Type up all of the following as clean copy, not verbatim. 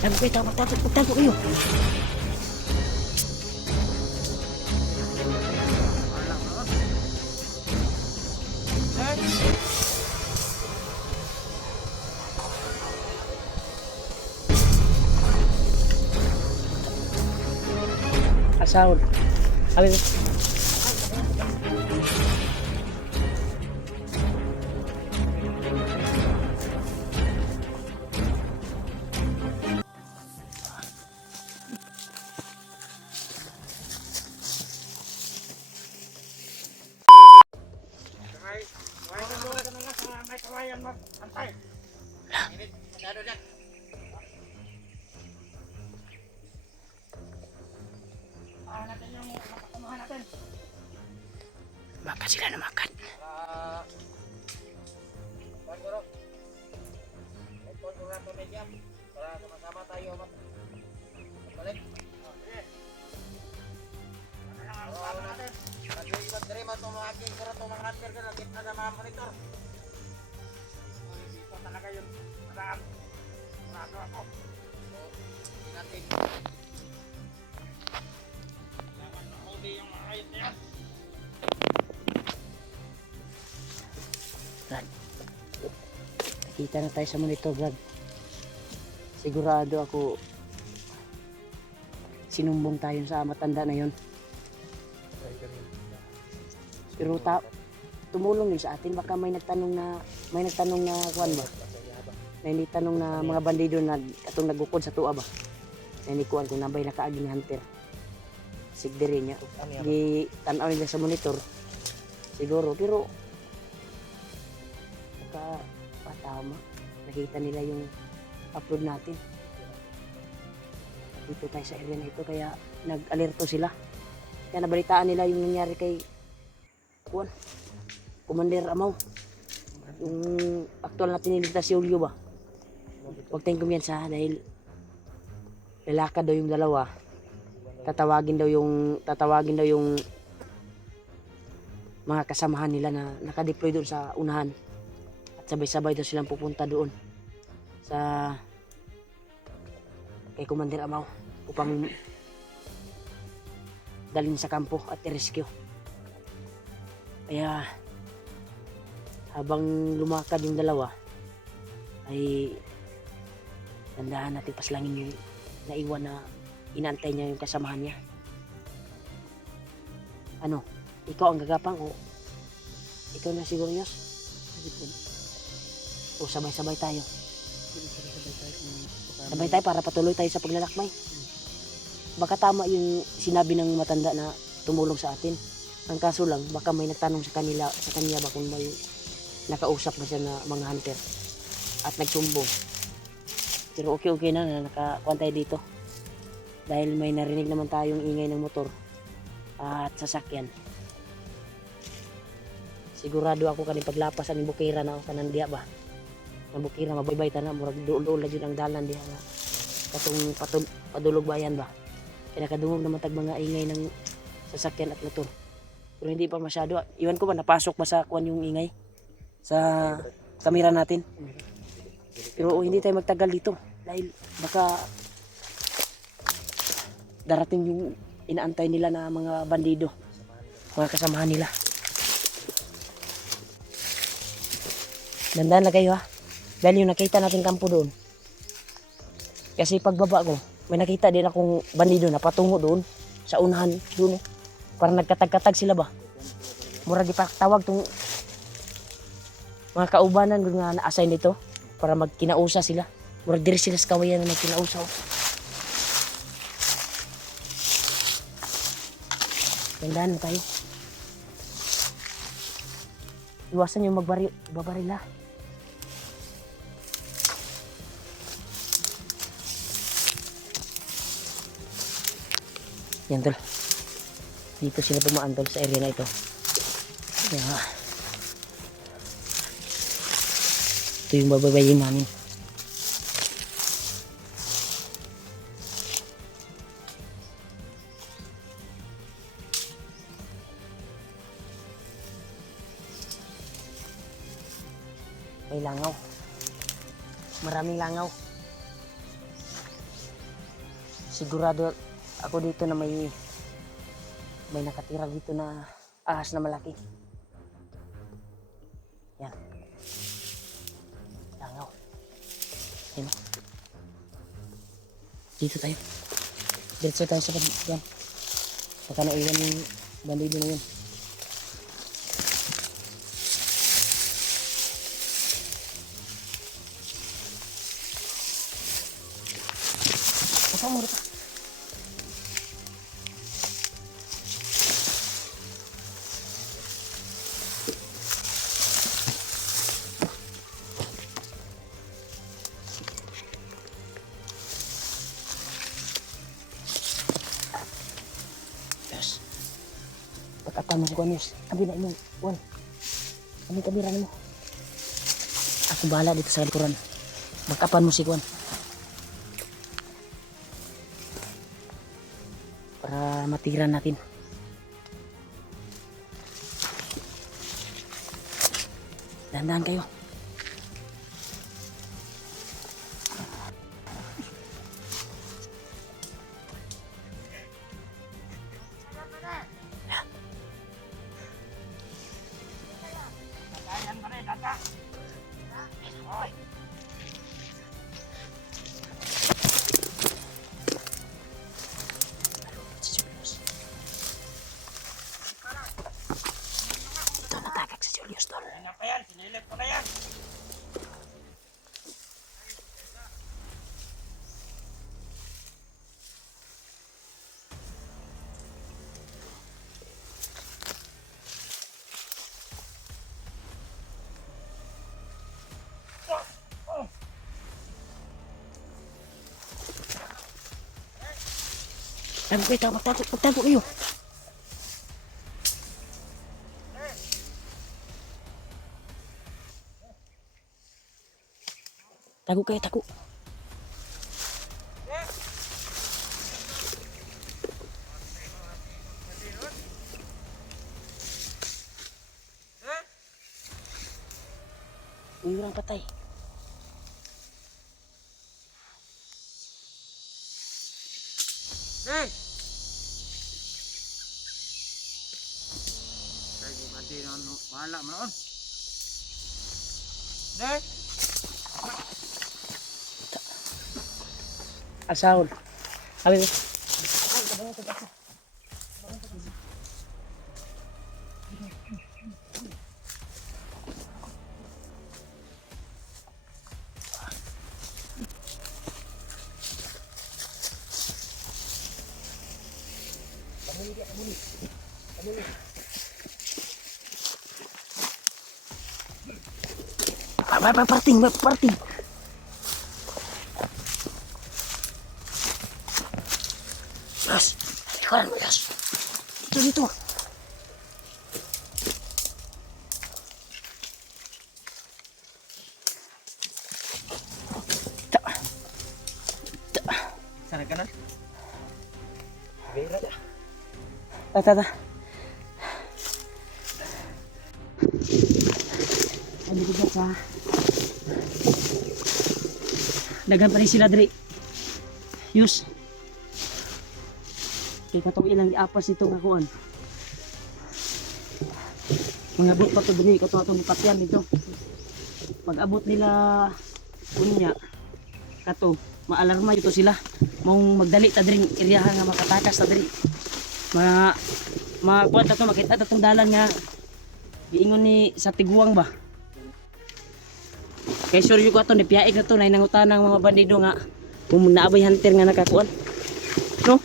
Tago kayo, tago kayo. Asahod. Abi, makan sila na makan. Para sama-sama tayo balik. Lagi terima to mga aking kuro to mga aking ka nakita na mga monitor. Dito talaga yun. Madam. Marado ako. Hindi natin. Laman na huli yung mga ayot na yan. Brad, nakita na tayo sa monitor, Brad. Sigurado ako sinumbong tayo sa matanda na yon. Pero tumulong yun sa atin. Baka may nagtanong na kuwan ba? May tanong na mga bandido na katong nagukod sa tuwa ba? Na ni kuwan kung nabay nakaaging hunter. Sigdiri niya. Di tanaw nila sa monitor. Siguro. Pero patama. Nakita nila yung upload natin. Dito tayo sa area na ito. Kaya nag-alerto sila. Kaya nabalitaan nila yung nangyari kay kuwan, Commander Amaw. Yung aktual natin niligtas si Julio ba? Huwag tayong kumyansa dahil lalakad daw yung dalawa. Tatawagin daw yung mga kasamahan nila na nakadeploy doon sa unahan. At sabay-sabay daw silang pupunta doon sa kay Commander Amaw upang dalhin sa kampo at i-rescue. Kaya habang lumakad yung dalawa ay tandaan natin paslangin yung naiwan na inaantay niya yung kasamahan niya. Ano? Ikaw ang gagapang o ikaw na siguro, Yos? O sabay-sabay tayo? Sabay tayo para patuloy tayo sa paglalakbay. Baka tama yung sinabi ng matanda na tumulong sa atin. Ang kaso lang, baka may nagtanong sa kanya ba kung may nakausap ba siya na mga hunter at nagsumbong. Pero okay na nakakuha tayo dito. Dahil may narinig naman tayong ingay ng motor at sasakyan. Sigurado ako kaning paglapas ang bukira na o kanandiya ba. Ang bukira mabaybay ta na murag duol na jud ang dalan diha nga. Katong padulog bayan ba. Kaya nakadungog naman tag mga ingay ng sasakyan at motor. Pero hindi pa masyado. Iwan ko ba napasok ba sa kuwan yung ingay sa kamera natin. Pero hindi tayo magtagal dito dahil baka darating yung inaantay nila na mga bandido, mga kasamahan nila. Dandan na kayo ha, dahil yung nakita natin kampo doon. Kasi pagbaba ko may nakita din akong bandido na patungo doon sa unahan doon. Parang nagkatag-katag sila ba? Mura di pa tawag tong mga kaubanan nga na-assign dito para magkinausa sila. Mura diri sila sa kawayan na magkinausa. Tandaan mo tayo. Iwasan yung babarila. Yan tol. Dito sila tumaan tol sa area na ito. Kaya ito yung bababayin namin. May langaw. Maraming langaw. sigurado ako dito na may nakatira dito na ahas na malaki. Yan. Langaw. Yan. Dito tayo. Diretso tayo sa yan. Baka naiwan yung bandido na yun. Pasok mo rito. Yes. Pagkatan mo si Juan, yes. Kabila mo, Juan. Kaming kabira mo. Ako bahala dito sa likuran. Magkapan mo si Juan. Para matira natin. Dahan-dahan kayo. Ayan pa rin, tata. Hoy. Si Julius. Ito natagak si Julius tol. Ano pa yan? Sinilip ko na yan. Tago kayo, magtago kayo. Tago kayo, tago. Uyurang patay. Kaya mati na wala mo noon. Dek. Asahol. Abi. Parting. Yes, likuran mo, yes. Dito. Sana ka na? Bira ya. Ta. Ano ba sa? Dagan pa rin sila diri. Yus. Kaya katong ilang iapas itong akuan. Mga abot pa to diri katong atong ipatyan dito. Pag abot nila unya kato maalarma ito sila. Mong magdali ta diri area nga makatakas ta diri. Kuan ta to makita ta tong dalan nga giingon ni sa tiguang ba. Kay sure yung ato ni piyaig na to na nangutanang mga bandido nga kung naabay hunter nga nakakuan. No?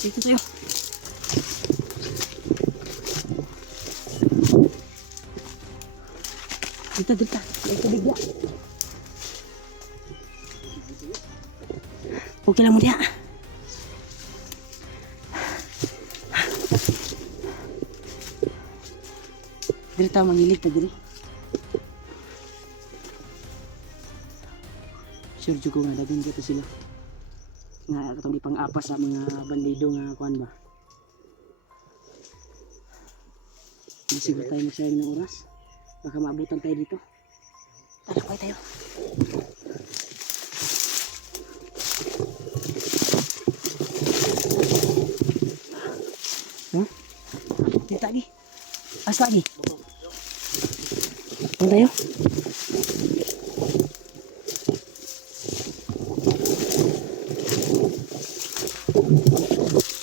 Dito tayo. Dito. Ito bigla. Okay lang mo diya. Dito tayo mangilig na dito. Sure juga nga, daging kita sila. nga katong ipang apas sa mga bandido nga kuan ba. Hindi ba tayo magsayang ng oras? Baka maabutan tayo dito. Tara, kuhay tayo. Huh? Dito lagi. As lagi. Ano tayo?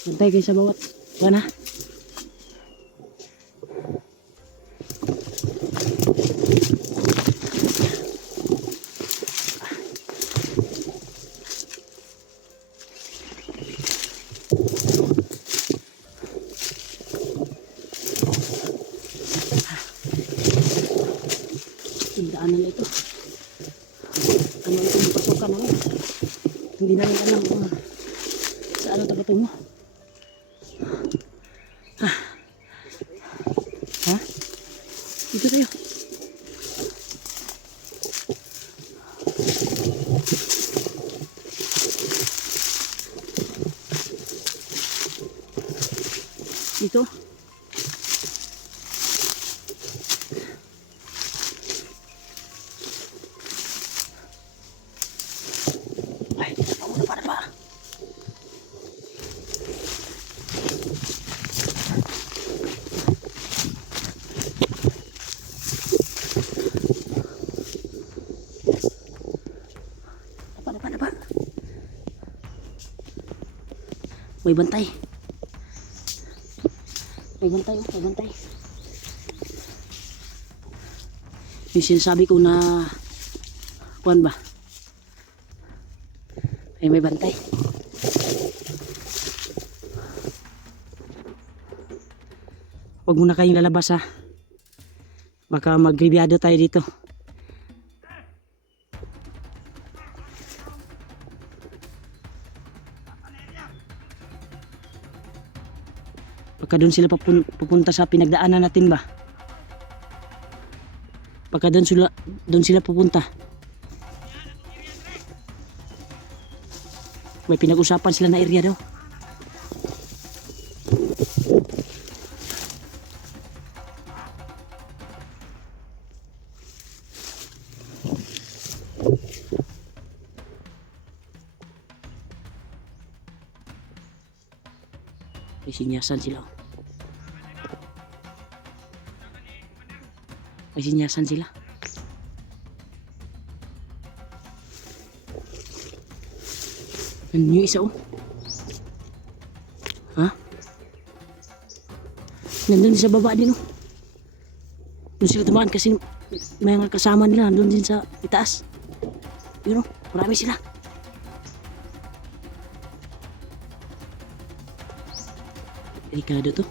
Bantay kayo sa bawat. Wala na. Yung daanan na ito. Ano ito yung pasukan naman. Hindi namin alam kung sa ano tapatungo. Ha? Dito tayo. Dito. Ay, pauna pa na ba? Apa? May bantay. May bantay. Yung sinasabi ko na kuwan ba? Ay, may bantay. Huwag muna kayong lalabas ha. Baka magribyado tayo dito. Baka doon sila pupunta sa pinagdaanan natin ba? Baka doon sila pupunta. May pinag-usapan sila na area daw. May sinyasan sila. May sinyasan sila. Yung isa oh. Ha? Nandun sa baba din oh. Doon sila tumaan kasi may mga kasama nila nandun din sa itaas. Yun oh, marami sila. Delikado to.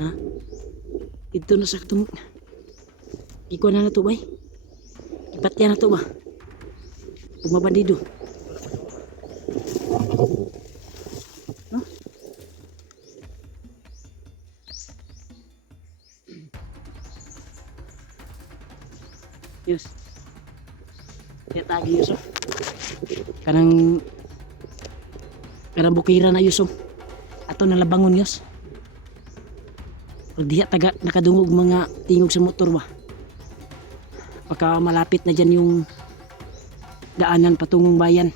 Ha? Ito na saktong ikuha na to bay. Ipatya na to ba? Pumabandido. No? Yes. Ya tagi Yusuf. Kanang bukira na Yusuf. Ato na labangon Yus. Diha taga nakadungog mga tingog sa motor ba. Baka malapit na dyan yung daanan patungong bayan.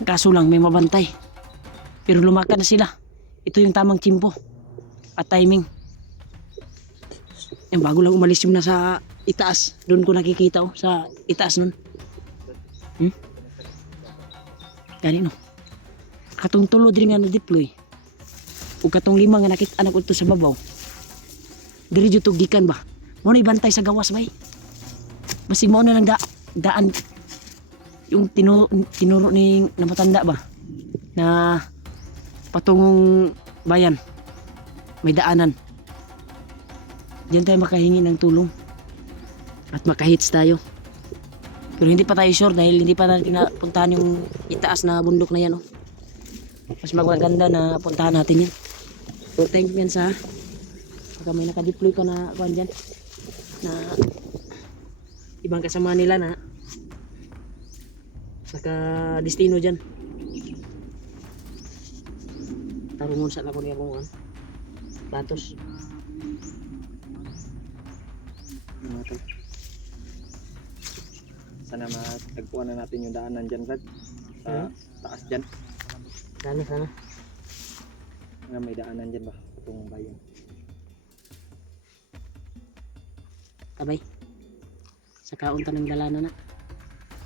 Kaso lang may mabantay. Pero lumakad na sila. Ito yung tamang timpo at timing. Yung bago lang umalis yung nasa itaas. Doon ko nakikita oh, sa itaas nun. Gani no. Katong tulo din nga na-deploy. Ug katong lima nga nakita anak udto sa babaw. Diri jud gikan ba? Mo na ibantay sa gawas bay. Basig mo na lang daan yung tinuro ni namatanda ba na patungong bayan. may daanan. Diyan tayo makahingi ng tulong. At makahits tayo. Pero hindi pa tayo sure dahil hindi pa natin napuntahan yung itaas na bundok na yan. Oh. Mas maganda na puntahan natin yan. So thank you yan sa baka may nakadeploy pa na kuan dyan. Na ibang kasama nila na naka-destino dyan. Tarungon sa ako niya kung batos. Sana matagpuan na natin yung daanan dyan, Brad. Sa taas dyan. Sana. Nga may daanan dyan ba? Itong bayan. Tabay. Sa kaunta ng dalanan na.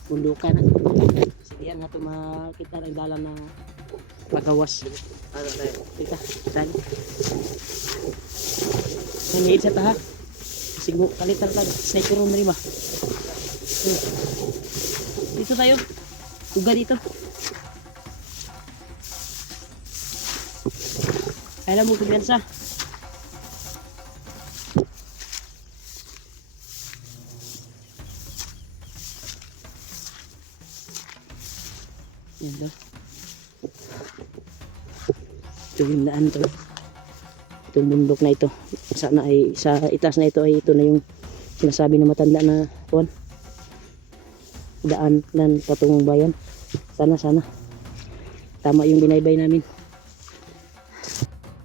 Bundukan na. Sige nga ito makita ng dalan na pagawas. Ano tayo? Kita. Saan? Nangiid sa taha. Kasi kalitan ka. Sniper room na rin ba? Dito tayo. Tuga dito. Kailan mo kumpiyansa? Yan daw. Ito yung daan to. Itong bundok na ito. Sana ay sa itaas na ito ay ito na yung sinasabi na matanda na kuwan. Daan ng patungong bayan. Sana. Tama yung binaybay namin.